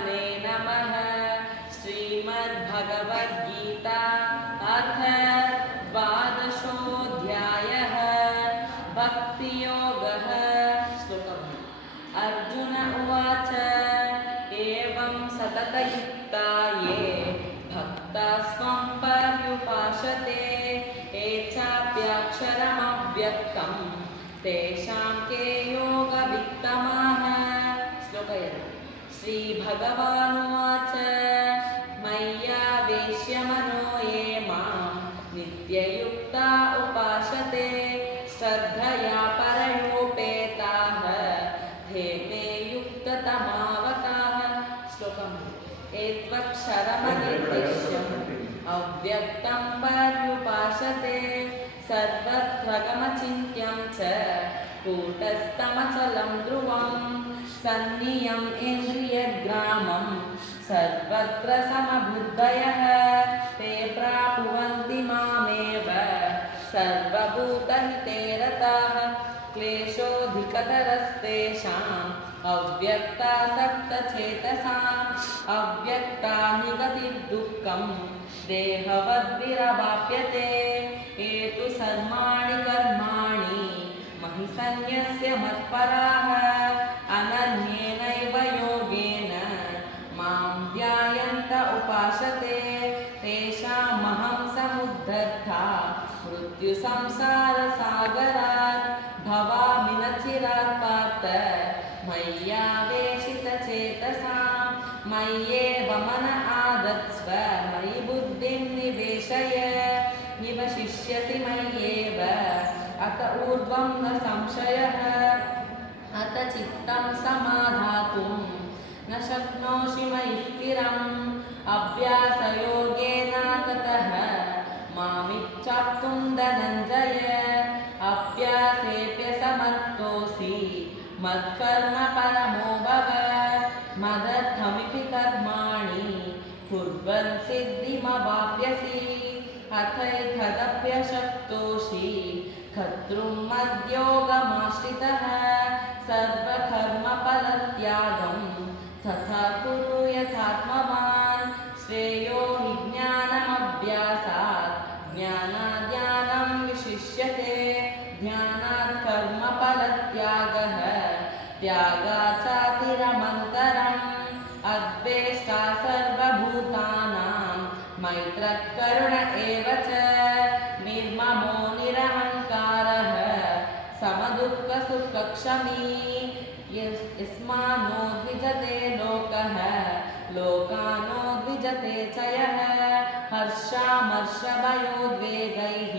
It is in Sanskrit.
नमः। श्रीमद्भगवद्गीता अथ द्वादशोऽध्यायः भक्तियोगः। श्लोकम्। अर्जुन उवाच एवं सततयुक्ता ये भक्तास्त्वं पर्युपासते ये चाप्यक्षरमव्यक्तं तेषां के योगवित्तमाः। श्लोकम्। श्रीभगवानुवाच मय्यावेश्य मनो ये मां नित्ययुक्ता उपासते श्रद्धया परयोपेताः ते मे युक्ततमावताः। श्लोकम्। एत्वक्षरमनिर्देश्यम् अव्यक्तं पर्युपासते सर्वत्रगमचिन्त्यं च कूटस्थमचलं ध्रुवं सन्नियम् इन्द्रियग्रामं सर्वत्र समबुद्धयः ते प्राप्नुवन्ति मामेव सर्वभूतहिते रताः। क्लेशोऽधिकतरस्तेषाम् अव्यक्तासक्तचेतसाम् अव्यक्ता हि गतिर्दुःखं देहवद्भिरवाप्यते ये तु सर्वाणि कर्माणि मयि सन्न्यस्य मत्पराः अनन्येनैव योगेन मां ध्यायन्त उपासते तेषामहं समुद्धर्ता मृत्युसंसारसागरात् भवामि न चिरात् पार्थ मय्यावेशितचेतसां मय्येव मन आदत्स्व मयि बुद्धिं निवेशय निवशिष्यसि मय्येव अत ऊर्ध्वं न संशयः अत चित्तं समाधातुं न शक्नोषि मयि स्थिरम् अभ्यासयोगेन ततः मामिच्छाप्तुं धनञ्जय अभ्यासेऽप्यसमर्थोऽसि मत्कर्म परमो भव मदर्थमिति कर्माणि कुर्वन् सिद्धिमवाप्यसि अथैतदप्यशक्तोषि कर्तुं मद्योगमाश्रितः सर्वकर्मफलत्यागं तथा कुरु यथात्मवान् श्रेयो हि ज्ञानमभ्यासात् ज्ञानाद् विशिष्यते ध्यानात् कर्मफलत्यागः त्यागात् चातिरमन्तरम् अद्वेष्टा सर्वभूतानां मैत्रः करुण एव च निर्ममो निरहङ्कारः समदुःखसुखक्षमी यस्मानो द्विजते लोकः लोकानो द्विजते च यः हर्षामर्षभयोद्वेगैः